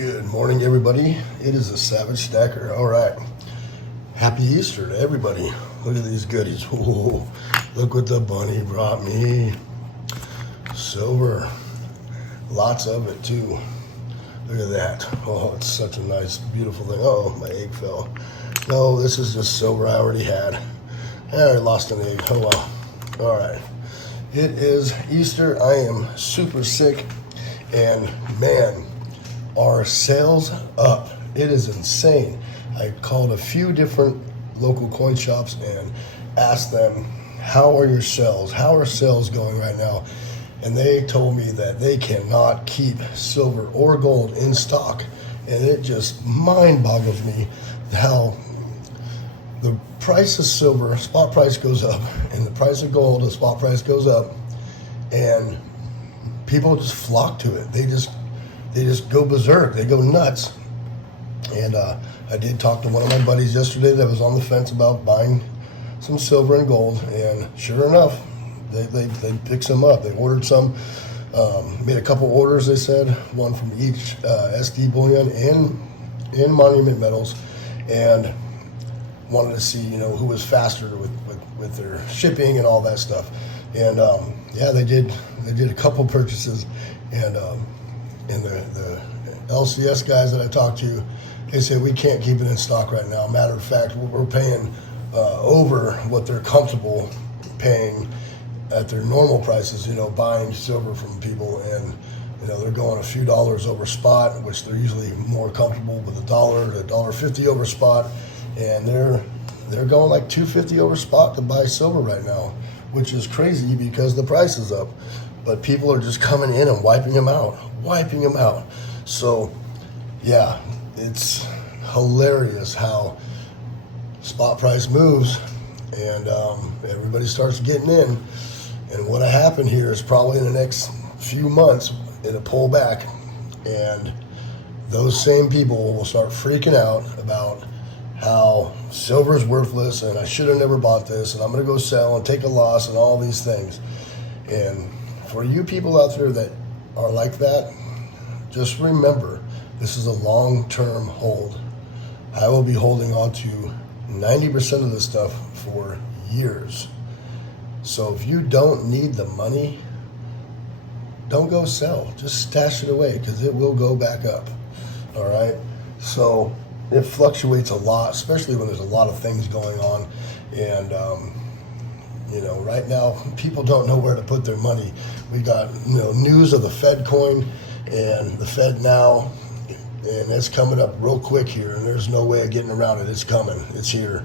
Good morning, everybody. It is a Savage Stacker. All right. Happy Easter to everybody. Look at these goodies. Whoa, look what the bunny brought me. Silver. Lots of it, too. Look at that. Oh, it's such a nice, beautiful thing. Oh, my egg fell. No, this is just silver I already had. I lost an egg. Oh, well. All right. It is Easter. I am super sick. And, man, are sales up? It is insane. I called a few different local coin shops and asked them, how are your sales? How are sales going right now? And they told me that they cannot keep silver or gold in stock. And it just mind boggles me how the price of silver, spot price goes up, and the price of gold, the spot price goes up, and people just flock to it. They just go berserk. They go nuts. And I did talk to one of my buddies yesterday that was on the fence about buying some silver and gold, and sure enough, they picked some up. They ordered some, made a couple orders, they said, one from each SD bullion and monument metals, and wanted to see, who was faster with their shipping and all that stuff. And yeah, they did a couple purchases, and the LCS guys that I talked to, they say we can't keep it in stock right now. Matter of fact, we're paying over what they're comfortable paying at their normal prices, buying silver from people, and they're going a few dollars over spot, which they're usually more comfortable with $1 to $1.50 over spot, and they're going like $2.50 over spot to buy silver right now, which is crazy because the price is up. But people are just coming in and wiping them out. So, yeah, it's hilarious how spot price moves, and everybody starts getting in. And what happened here is probably in the next few months, it'll pull back, and those same people will start freaking out about how silver is worthless, and I should have never bought this, and I'm going to go sell and take a loss and all these things. And for you people out there that are like that, just remember, this is a long-term hold. I will be holding on to 90% of this stuff for years. So if you don't need the money, don't go sell. Just stash it away because it will go back up. All right? So it fluctuates a lot, especially when there's a lot of things going on. And right now, people don't know where to put their money. We got, news of the Fed coin and the Fed now, and it's coming up real quick here, and there's no way of getting around it. It's coming. It's here.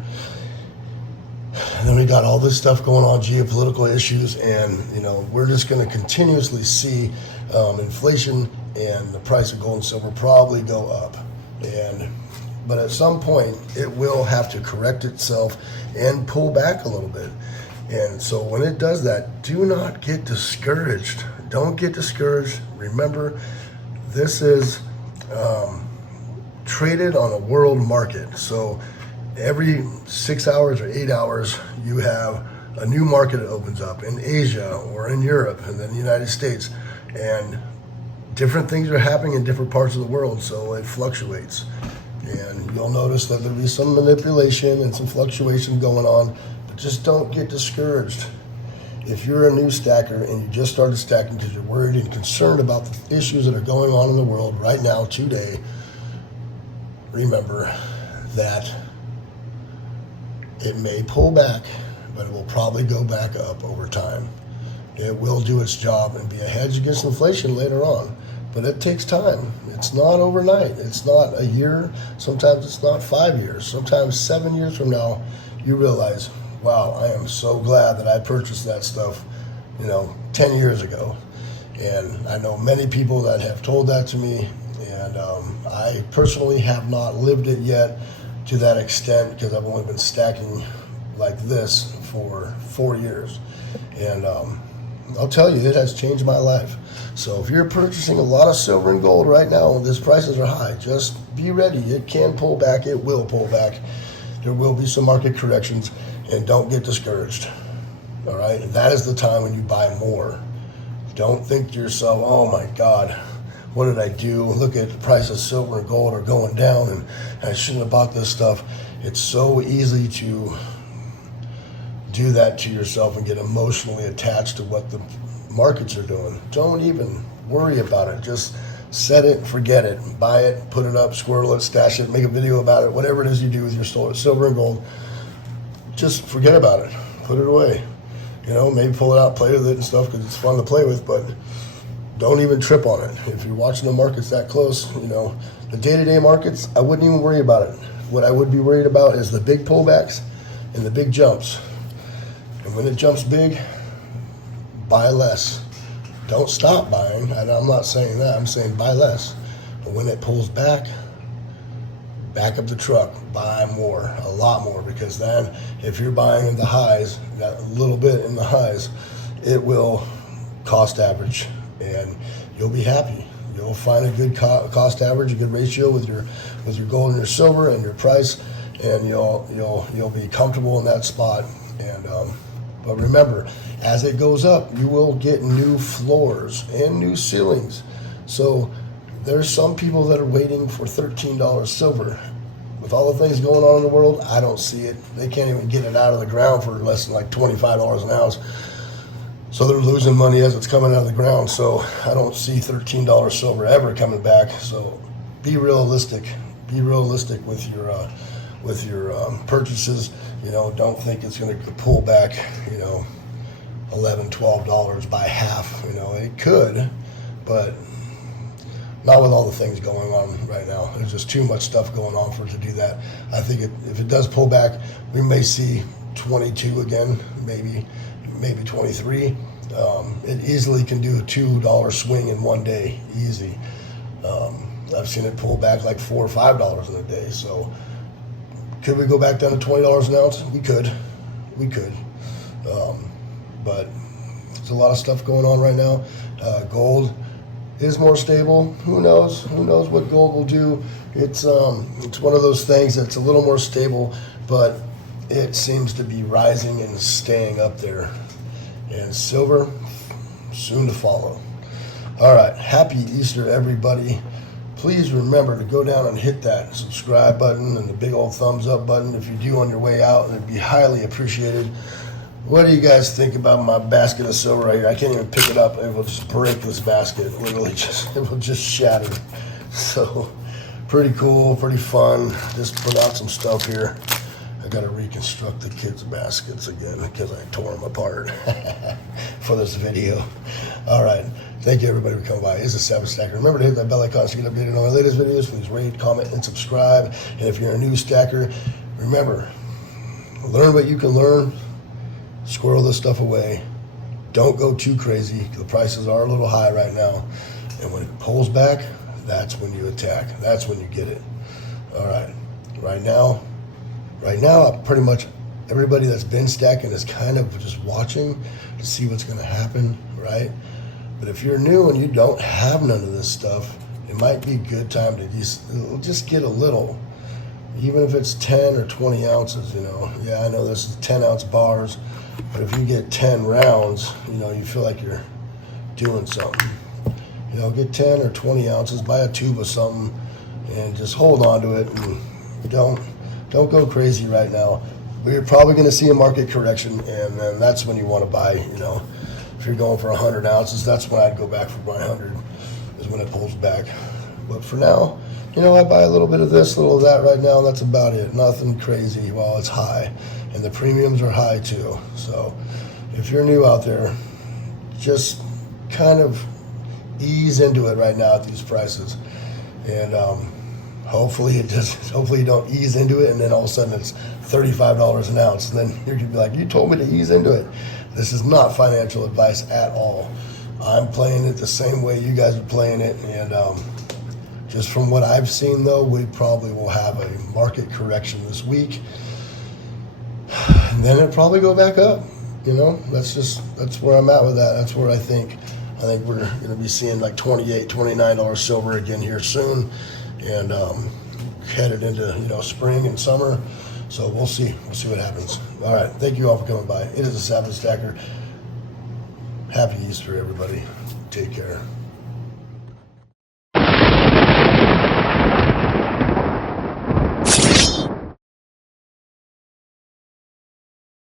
And then we got all this stuff going on, geopolitical issues, and, we're just going to continuously see inflation and the price of gold and silver probably go up. But at some point, it will have to correct itself and pull back a little bit. And so when it does that, do not get discouraged. Don't get discouraged. Remember, this is traded on a world market. So every 6 hours or 8 hours, you have a new market that opens up in Asia or in Europe and then the United States. And different things are happening in different parts of the world, so it fluctuates. And you'll notice that there'll be some manipulation and some fluctuation going on. Just don't get discouraged. If you're a new stacker and you just started stacking because you're worried and concerned about the issues that are going on in the world right now, today, remember that it may pull back, but it will probably go back up over time. It will do its job and be a hedge against inflation later on. But it takes time. It's not overnight. It's not a year. Sometimes it's not 5 years. Sometimes 7 years from now, you realize, wow, I am so glad that I purchased that stuff, 10 years ago. And I know many people that have told that to me, and I personally have not lived it yet to that extent because I've only been stacking like this for 4 years. And I'll tell you, it has changed my life. So if you're purchasing a lot of silver and gold right now and these prices are high, just be ready. It can pull back. It will pull back. There will be some market corrections. And don't get discouraged, all right? That is the time when you buy more. Don't think to yourself, oh my God, what did I do? Look at the price of silver and gold are going down, and I shouldn't have bought this stuff. It's so easy to do that to yourself and get emotionally attached to what the markets are doing. Don't even worry about it. Just set it, forget it, buy it, put it up, squirrel it, stash it, make a video about it, whatever it is you do with your silver and gold. Just forget about it, put it away. You know, maybe pull it out, play with it and stuff because it's fun to play with, but don't even trip on it. If you're watching the markets that close, you know, the day-to-day markets, I wouldn't even worry about it. What I would be worried about is the big pullbacks and the big jumps. And when it jumps big, buy less. Don't stop buying. I'm not saying that. I'm saying buy less. But when it pulls back, back up the truck, buy more, a lot more, because then if you're buying in the highs, that little bit in the highs, it will cost average and you'll be happy. You'll find a good cost average, a good ratio with your gold and your silver and your price, and you'll be comfortable in that spot. And but remember, as it goes up, you will get new floors and new ceilings. So there's some people that are waiting for $13 silver. With all the things going on in the world, I don't see it. They can't even get it out of the ground for less than like $25 an ounce. So they're losing money as it's coming out of the ground. So I don't see $13 silver ever coming back. So be realistic. Be realistic with your purchases. You know, don't think it's going to pull back, you know, $11, $12 by half. You know, it could, but not with all the things going on right now. There's just too much stuff going on for it to do that. I think if it does pull back, we may see 22 again, maybe 23. It easily can do a $2 swing in one day, easy. I've seen it pull back like $4 or $5 in a day. So could we go back down to $20 an ounce? We could. But there's a lot of stuff going on right now. Gold is more stable. Who knows? Who knows what gold will do? It's one of those things that's a little more stable, but it seems to be rising and staying up there. And silver, soon to follow. All right, happy Easter, everybody. Please remember to go down and hit that subscribe button and the big old thumbs up button if you do on your way out. It'd be highly appreciated. What do you guys think about my basket of silver right here? I can't even pick it up. It will just break this basket. Literally, it will just shatter. So, pretty cool, pretty fun. Just put out some stuff here. I got to reconstruct the kids' baskets again because I tore them apart for this video. All right. Thank you, everybody, for coming by. It's a Savage Stacker. Remember to hit that bell icon so you get updated on our latest videos. Please rate, comment, and subscribe. And if you're a new stacker, remember, learn what you can learn. Squirrel this stuff away. Don't go too crazy. The prices are a little high right now. And when it pulls back, that's when you attack. That's when you get it. All right. Right now, pretty much everybody that's been stacking is kind of just watching to see what's going to happen, right? But if you're new and you don't have none of this stuff, it might be a good time to just get a little, even if it's 10 or 20 ounces, you know. Yeah, I know this is 10-ounce bars, but if you get 10 rounds, you know, you feel like you're doing something. You know, get 10 or 20 ounces, buy a tube of something, and just hold on to it, and don't go crazy right now. We're probably going to see a market correction, and then that's when you want to buy, you know. If you're going for 100 ounces, that's when I'd go back for my 100, is when it pulls back. But for now, you know, I buy a little bit of this, a little of that right now. That's about it. Nothing crazy while it's high. And the premiums are high too. So if you're new out there, just kind of ease into it right now at these prices. And hopefully you don't ease into it and then all of a sudden it's $35 an ounce. And then you're going to be like, you told me to ease into it. This is not financial advice at all. I'm playing it the same way you guys are playing it. And just from what I've seen, though, we probably will have a market correction this week. And then it'll probably go back up. You know, that's where I'm at with that. That's where I think we're going to be seeing like $28, $29 silver again here soon. And headed into, you know, spring and summer. So we'll see what happens. All right. Thank you all for coming by. It is a Savage Stacker. Happy Easter, everybody. Take care.